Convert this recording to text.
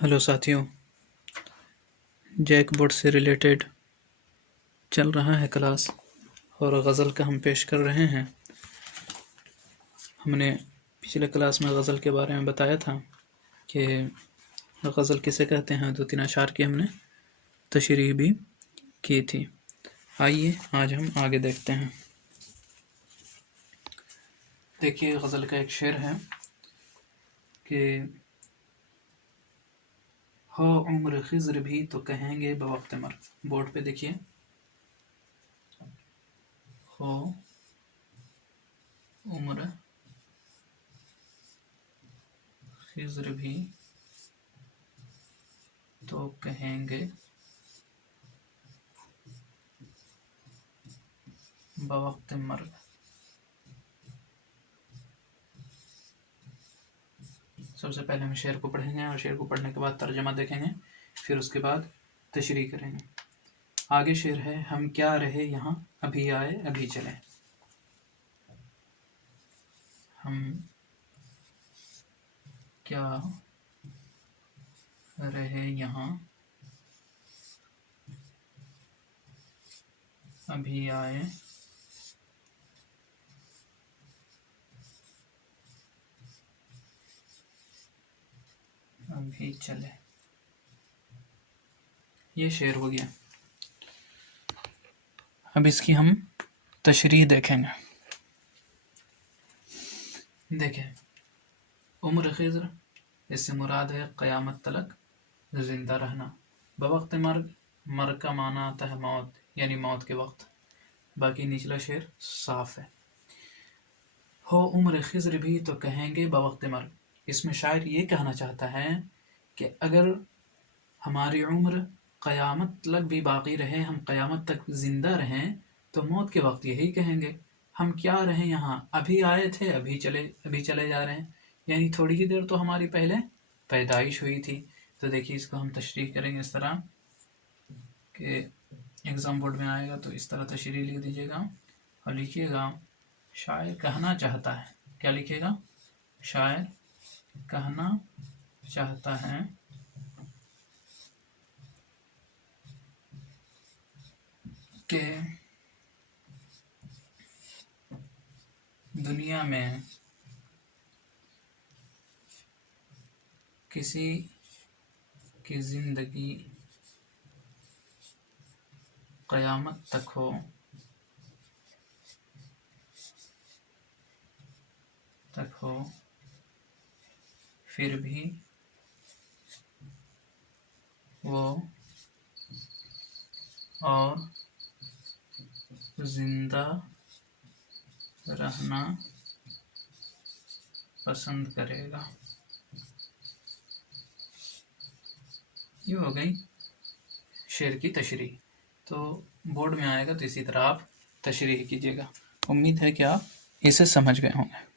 Hello साथियों, JAC board से related चल रहा है क्लास और गज़ल का हम पेश कर रहे हैं। हमने पिछले क्लास में गज़ल के बारे में बताया था कि गज़ल किसे कहते हैं। 2-3 अशार की हमने तशरीह भी की थी। आइए आज हम आगे देखते हैं। देखिए, गज़ल का एक शेर है कि हो उम्र खिज़्र भी तो कहेंगे बवक्त मर्ग। बोर्ड पे देखिए, हो उम्र खिज़्र भी तो कहेंगे बवक्त मर्ग। सबसे पहले हम शेर को पढ़ेंगे और शेर को पढ़ने के बाद तर्जमा देखेंगे, फिर उसके बाद तशरीह करेंगे। आगे शेर है, हम क्या रहे यहाँ अभी आए अभी चले। हम क्या रहे यहाँ अभी आए अभी चले। ये शेर हो गया। अब इसकी हम तशरीह देखेंगे। देखें, उम्र खिज़्र, इससे मुराद है क़यामत तलक जिंदा रहना। बवक्त मर्ग, मर्ग का माना आता है मौत, यानी मौत के वक्त। बाकी निचला शेर साफ है। हो उम्र खिज़्र भी तो कहेंगे बवक्त मर्ग। इसमें शायर ये कहना चाहता है कि अगर हमारी उम्र क़यामत तक भी बाकी रहे, हम क़यामत तक ज़िंदा रहें, तो मौत के वक्त यही कहेंगे, हम क्या रहें यहाँ अभी आए थे अभी चले जा रहे हैं। यानी थोड़ी ही देर तो हमारी पहले पैदाइश हुई थी। तो देखिए, इसको हम तशरीह करेंगे इस तरह कि एग्ज़ाम बोर्ड में आएगा तो इस तरह तशरीह लिख दीजिएगा और लिखिएगा, शायर कहना चाहता है। क्या लिखिएगा? शायर कहना चाहता है कि दुनिया में किसी की ज़िंदगी क़यामत तक हो फिर भी वो और ज़िंदा रहना पसंद करेगा। ये हो गई शेर की तशरीह। तो बोर्ड में आएगा तो इसी तरह आप तशरीह कीजिएगा। उम्मीद है कि आप इसे समझ गए होंगे।